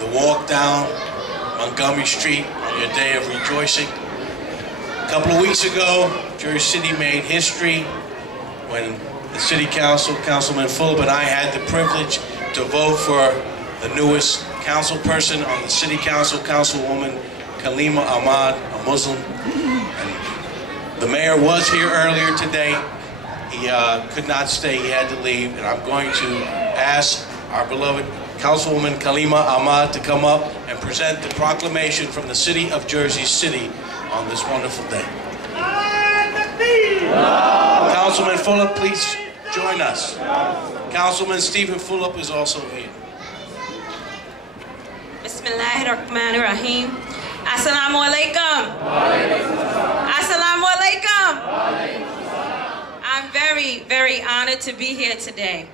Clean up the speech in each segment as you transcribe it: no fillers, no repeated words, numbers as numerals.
the walk down Montgomery Street on your day of rejoicing. A couple of weeks ago, Jersey City made history when the City Council, Councilman Fulop and I had the privilege to vote for the newest council person on the City Council, Councilwoman Khalima Ahmad, a Muslim. And the mayor was here earlier today. He could not stay, he had to leave, and I'm going to ask our beloved Councilwoman Khalima Ahmad to come up and present the proclamation from the City of Jersey City on this wonderful day. Councilman Fulop, please join us. Councilman Stephen Fulop is also here. Bismillahirrahmanirrahim. Assalamu alaikum. Assalamu alaikum. I'm very, very honored to be here today.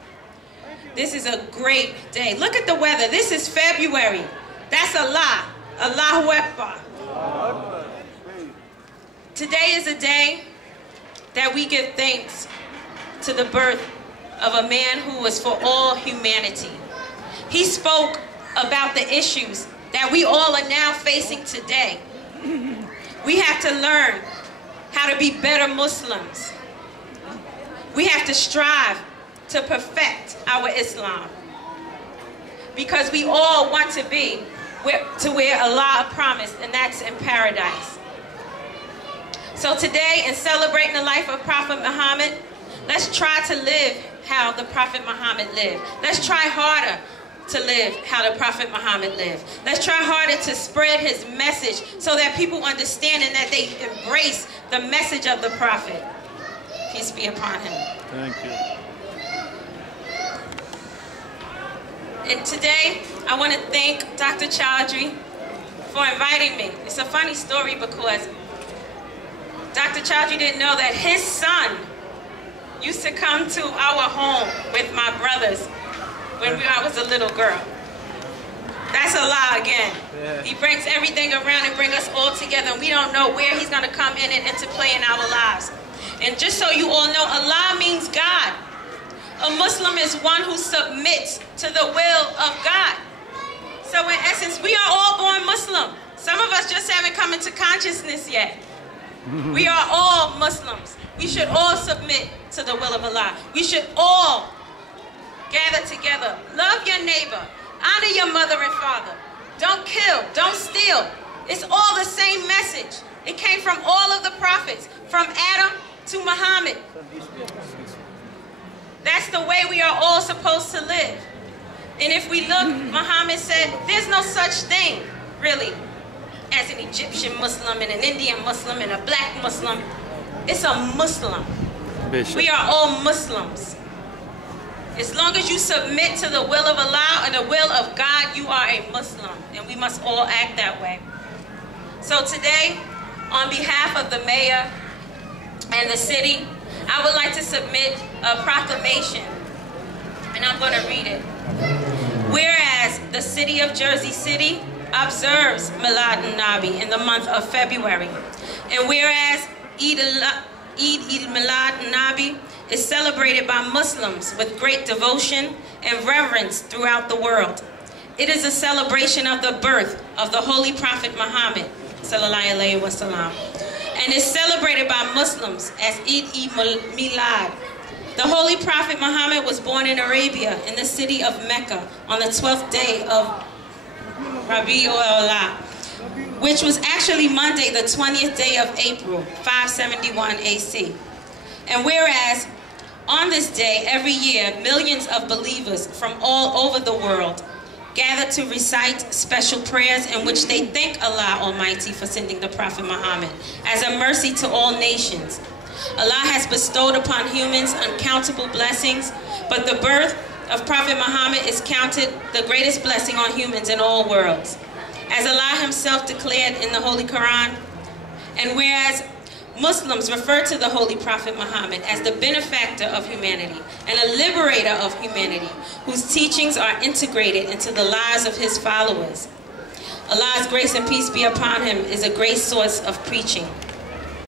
This is a great day. Look at the weather. This is February. That's Allah. Allahu Akbar. Today is a day that we give thanks to the birth of a man who was for all humanity. He spoke about the issues that we all are now facing today. We have to learn how to be better Muslims. We have to strive to perfect our Islam, because we all want to be to where Allah promised, and that's in paradise. So today, in celebrating the life of Prophet Muhammad, let's try to live how the Prophet Muhammad lived. Let's try harder to live how the Prophet Muhammad lived. Let's try harder to spread his message so that people understand and that they embrace the message of the Prophet. Peace be upon him. Thank you. And today, I want to thank Dr. Chaudhry for inviting me. It's a funny story because Dr. Chaudhry didn't know that his son used to come to our home with my brothers when I was a little girl. That's Allah again. Yeah. He brings everything around and brings us all together, and we don't know where he's going to come in and interplay in our lives. And just so you all know, Allah means God. A Muslim is one who submits to the will of God. So in essence, we are all born Muslim. Some of us just haven't come into consciousness yet. We are all Muslims. We should all submit to the will of Allah. We should all gather together. Love your neighbor. Honor your mother and father. Don't kill. Don't steal. It's all the same message. It came from all of the prophets, from Adam to Muhammad. That's the way we are all supposed to live. And if we look, Muhammad said, there's no such thing, really, as an Egyptian Muslim and an Indian Muslim and a black Muslim. It's a Muslim. Bishop. We are all Muslims. As long as you submit to the will of Allah and the will of God, you are a Muslim. And we must all act that way. So today, on behalf of the mayor and the city, I would like to submit a proclamation, and I'm going to read it. Whereas the city of Jersey City observes Milad Nabi in the month of February, and whereas Eid Milad Nabi is celebrated by Muslims with great devotion and reverence throughout the world. It is a celebration of the birth of the Holy Prophet Muhammad, sallallahu alaihi wasallam, and is celebrated by Muslims as Eid Milad. The Holy Prophet Muhammad was born in Arabia, in the city of Mecca, on the 12th day of Rabi'ul Awwal, which was actually Monday, the 20th day of April, 571 AC. And whereas on this day, every year, millions of believers from all over the world gather to recite special prayers in which they thank Allah Almighty for sending the Prophet Muhammad as a mercy to all nations. Allah has bestowed upon humans uncountable blessings, but the birth of Prophet Muhammad is counted the greatest blessing on humans in all worlds. As Allah himself declared in the Holy Quran, and whereas Muslims refer to the Holy Prophet Muhammad as the benefactor of humanity and a liberator of humanity, whose teachings are integrated into the lives of his followers. Allah's grace and peace be upon him is a great source of preaching.